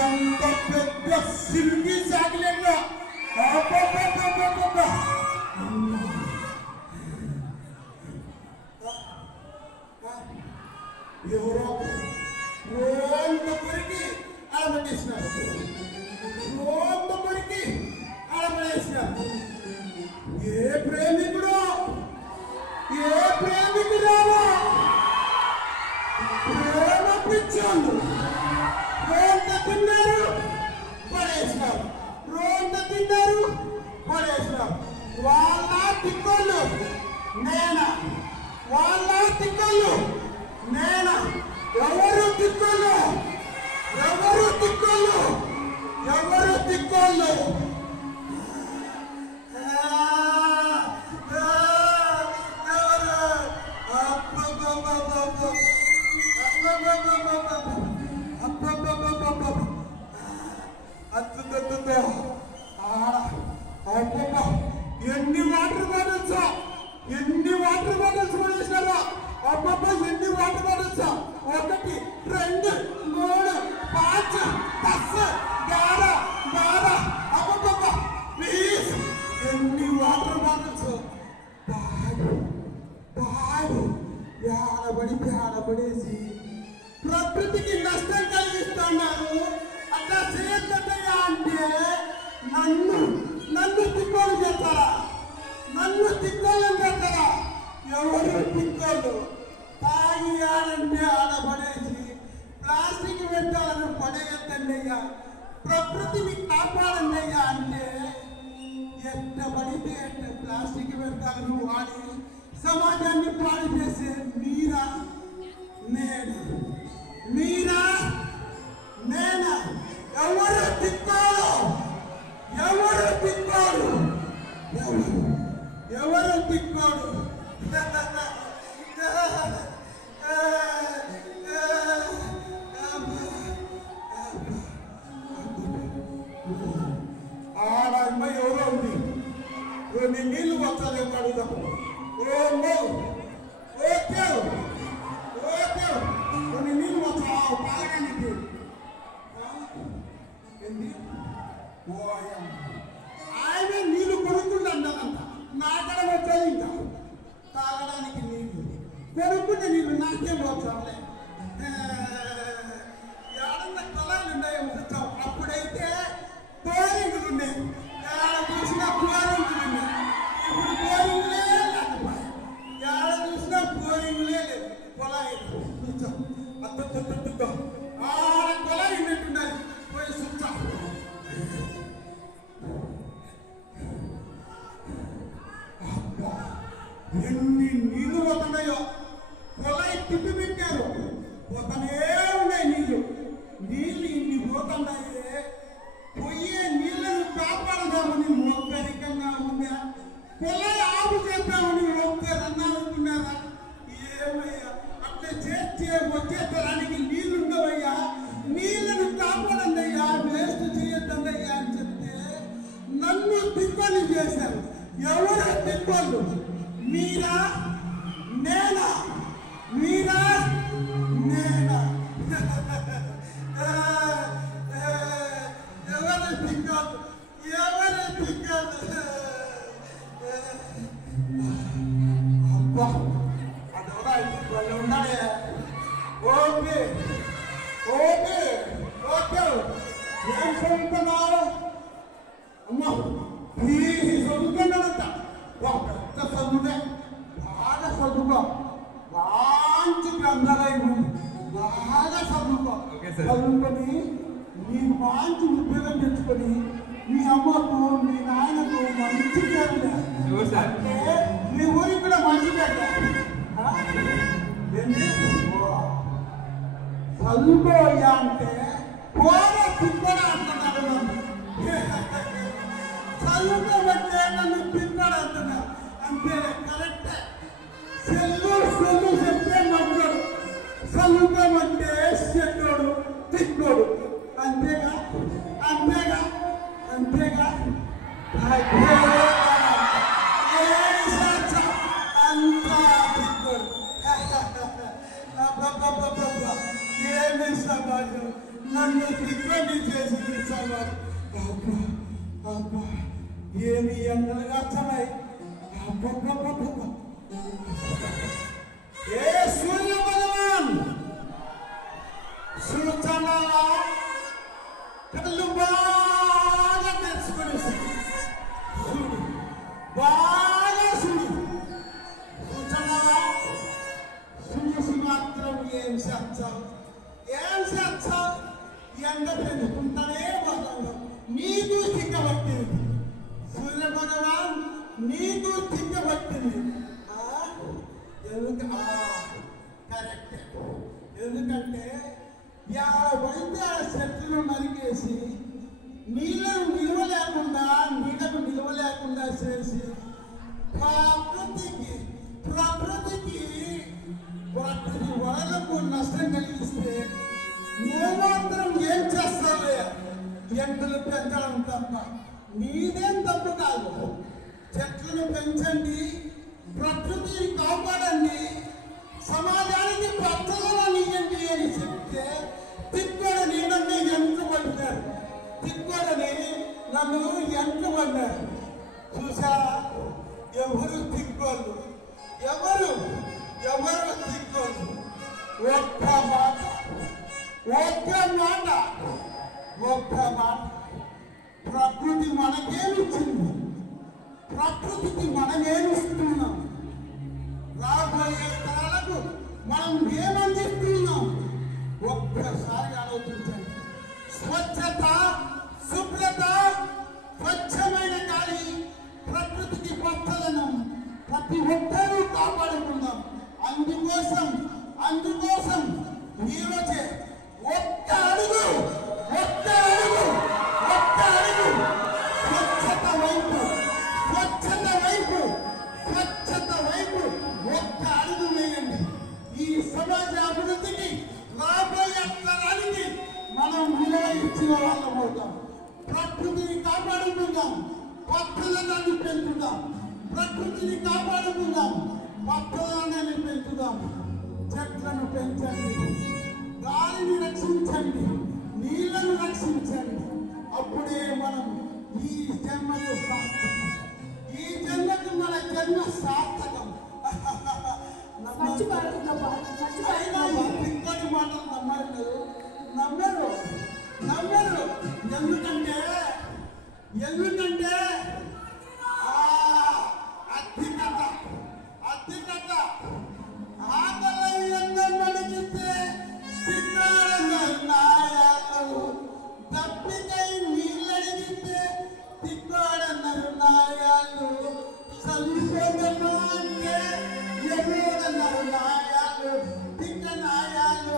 ఎంత పెద్ద సిల్కి చాక్లెట్ ఎవరో రోంత కొరికి అలమటేసినారు రోంత కొరికి అలమటేసినారు ఏ ప్రేమికుడు ప్రేమ పిచ్చాను రోంత తిన్నారు పడేసినారు వాళ్ళ తిక్కలు నేనా ఎవరు తిక్కలు ఎన్ని వాటర్ బాటిల్స్ పడేసినారా అబ్బబ్బా ఎన్ని వాటర్ బాటిల్స్ 1 2 3 5 10 11 అబ్బబ్బా ప్లీజ్ ఎన్ని వాటర్ బాటిల్స్ పడేసి ప్రకృతికి నష్టం కలిగిస్తున్నారు అట్లా చేయొద్దయ్యా అంటే నన్ను తిక్కోలు చేస్తారా ఎవరు తిక్కోలు తాగి ఆడంటే ఆడపడేసి ప్లాస్టిక్ వ్యర్థాలను పడేయద్దండి అయ్యా ప్రకృతిని కాపాడండి అయ్యా అంటే ఎట్ట పడితే ప్లాస్టిక్ వ్యర్థాలను వాడి సమాజాన్ని పాడు చేసే మీరా నేనా ఎవరు తిక్కోలు ఆడమ్మ ఎవరో ఉంది నీ నీళ్ళు వస్తాదేమో అడుగుదాం కొన్ని నీళ్ళు వస్తావు తాగడానికి ఆయన నీళ్ళు కొనుక్కుంటాడంట నాకడ వచ్చాయి ఇంకా తాగడానికి నీళ్ళు కొనుక్కుంటే నీళ్ళు నాకేం వచ్చావులే ఏడన్నా కళాలు ఉన్నాయేమో చూస్తాం అప్పుడైతే బోరింగులు ఉన్నాయి ఏడ చూసినా బోరింగులు ఉన్నాయి ఇప్పుడు బోరింగులే లేకపోయా ఏడ చూసినా బోరింగులే లేదు కొలాయి చూస్తాం అత్త ఆడ కొలాయి ఉన్నట్టున్నది పోయి చూస్తాం ఎన్ని నీళ్లు పోతున్నాయో కొలాయి తిప్పి పెట్టారు పోతనే ఉన్నాయి నీళ్లు ఇన్ని పోతున్నాయే పోయే నీళ్లను కాపాడదామని మొక్కరికంగా ఉందా కొలాయి ఆపు చేద్దామని ఒక్కరన్నా అనుకున్నారా ఏమయ్యా అట్లా చేస్తే వచ్చే తరానికి నీళ్లు ఉండవయ్యా నీళ్లను కాపాడందయ్యా వేస్ట్ చేయొద్దయ్యా అని చెప్తే నన్ను తిప్పని చేశారు ఎవరు తిప్పలు మీరా నేనా ఎవరు తిక్కలు అబ్బా అదొరా వాళ్ళు ఉన్నాడే ఓకే ఏం చదువుతున్నావు అమ్మా చదువుతున్నాడంట పెద్ద చదువునే బాగా చదువుకో మంచి గ్రంథాలయం బాగా చదువుకొని నీ మంచి ఉద్యోగం తెచ్చుకొని మీ అమ్మకు మీ నాయనకు మంచి పేరు అంటే మీ ఊరికి కూడా మంచి పేరు చదువుకోయ్యా అంటే పోరా తిప్పడా అంటున్నాడు నన్ను చదువుకోబట్టే నన్ను తిప్పడా అంటున్నాడు అంతే కరెక్టే సెల్లు చెప్తే నమ్మడు చదువుకోమంటే చెడ్డోడు తిట్టోడు అంతేగా ఏమి సమాజం నన్ను దిగ్గండి చేసి అబ్బా అబ్బా ఏమి ఎండలు కాస్తున్నాయి. అబ్బబ్బబ్బబ్బ ఏ సూర్య భగవాన్ సూచనలా కళ్ళు బాగా తెచ్చుకొని చూడు బాగా చూడు సూచనలా చూసి మాత్రం ఏం చేస్తావు ఎండ పెంచుకుంటానే పోతావు. నీకు తిక్కబట్టింది సూర్య భగవాన్, నీకు తిక్కబట్టింది. కరెక్ట్. ఎందుకంటే 50 చెట్లను నరికేసి నీళ్ళను నిల్వ లేకుండా చేసి ప్రకృతికి వరలకు నష్టం కలిగిస్తే నువ్వు మాత్రం ఏం చేస్తావే? ఎండలు పెంచడం తప్ప నీదేం తప్పు కాదు. చెట్లను పెంచండి, ప్రకృతిని కాపాడండి, సమాజానికి పచ్చదనాన్ని ఇవ్వండి అని చెప్తే తిక్కడని నన్ను ఎంటుబడినారు. నన్ను ఎంటుబడినారు. చూసారా? ఎవరు తిక్కోళ్ళు? తిక్కోళ్ళు? ఒక్క మాట ప్రకృతి మనకేమిచ్చింది? ప్రకృతికి మనమేమిస్తున్నాం? రాబోయే తరాలకు మనం ఏమందిస్తున్నాం? ఒక్కసారి ఆలోచించండి. స్వచ్ఛత, శుభ్రత, స్వచ్ఛమైన గాలి, ప్రకృతికి పచ్చదనం ప్రతి ఒక్కరూ కాపాడుకుందాం. అందుకోసం ఈరోజే ఒక్క అడుగు స్వచ్ఛత వైపు ఒక్క అడుగు వేయండి. ఈ సమాజ అభివృద్ధికి, రాబోయే తరానికి మనం విలువ ఇచ్చిన వాళ్ళం అవుతాం. ప్రకృతిని కాపాడుకుందాం, పచ్చదనాన్ని పెంచుదాం. ప్రకృతిని కాపాడుకుందాం, పచ్చదనాన్ని పెంచుదాం. చెట్లను పెంచండి, గాలిని రక్షించండి, నీళ్లను రక్షించండి. అప్పుడే మనం ఈ జన్మకు మన జన్మ సార్థకం. ఇంకోటి మాటలు నమ్మరు. ఎందుకంటే అధికత ఆకలి ఎందమడిగితే నాయాలు, తప్పికై నీళ్ళడిగితే తిక్కోడన్నారు నాయాలు, చదువుకోగలను అంటే ఎదురన్నారు నాయాలు, తిక్క నాయాలు.